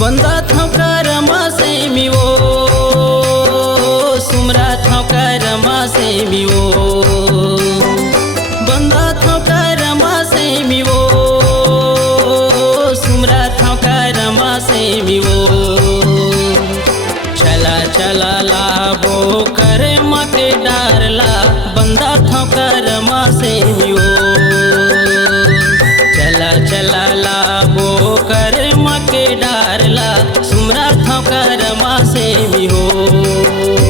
बंदा था करमा से मिवो सुमरा था करमा से मिवो बंदा था करमा से मिवो सुमरा था करमा से मिवो चला चला लाबो करमा के डारला बंदा था करमा से मिवो चला चला लाबो करमा के डारला सुमरा था करमा से मिहो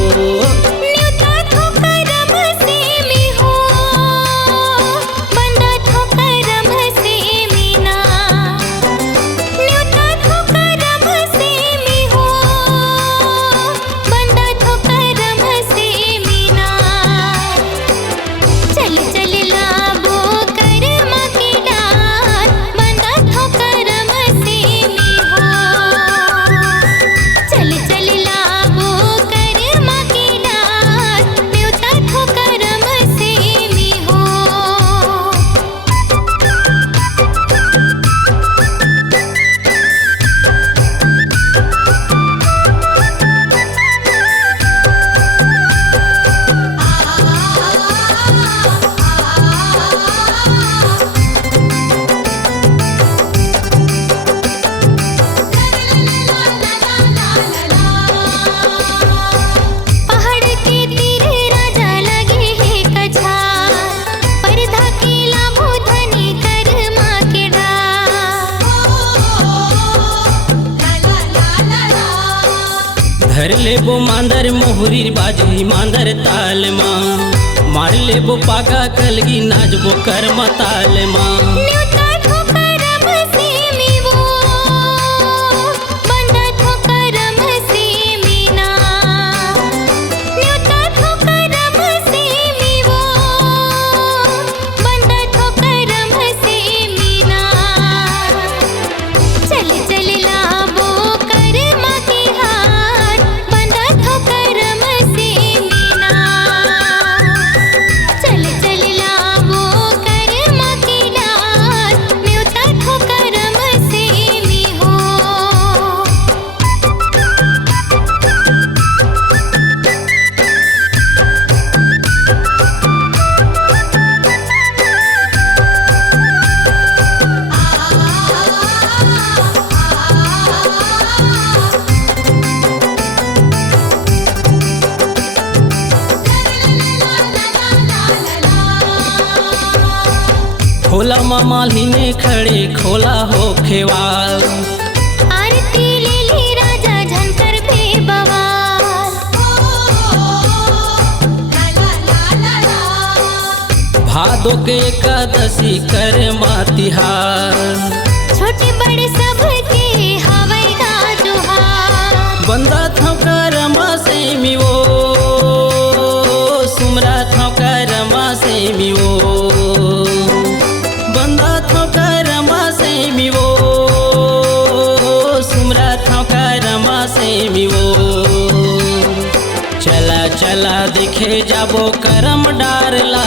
धर लेबो मांदर मोहरी बाजी मांदर ताल माँ मार लेबो पागा कलगी नाचबो कर्म ताल माँ खोला मामा लीने खड़े खोला हो खेवाल आरती ले ली राजा झंकर पे बवाल भादो के एकादशी करमा तिहार छोटे बड़े सब के हवई का जोहार बंदा था करमा से मिवो सुमरा था करमा से मिवो बंदा था करमा से मिवो सुमरा था करमा से मिवो चला चला देखे जाबो करम डारला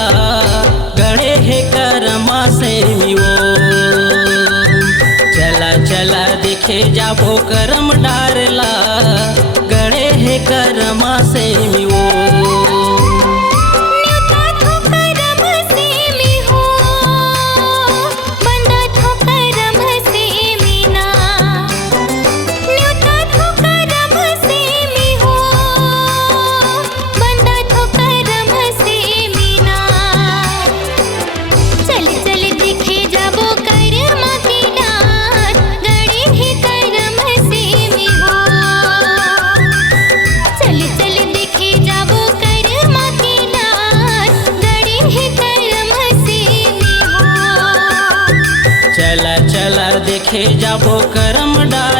गड़े है करमा से मिवो चला चला देखे जाबो करम डारला गड़े है करमा से मिवो चला चला देखे जाबो करम डार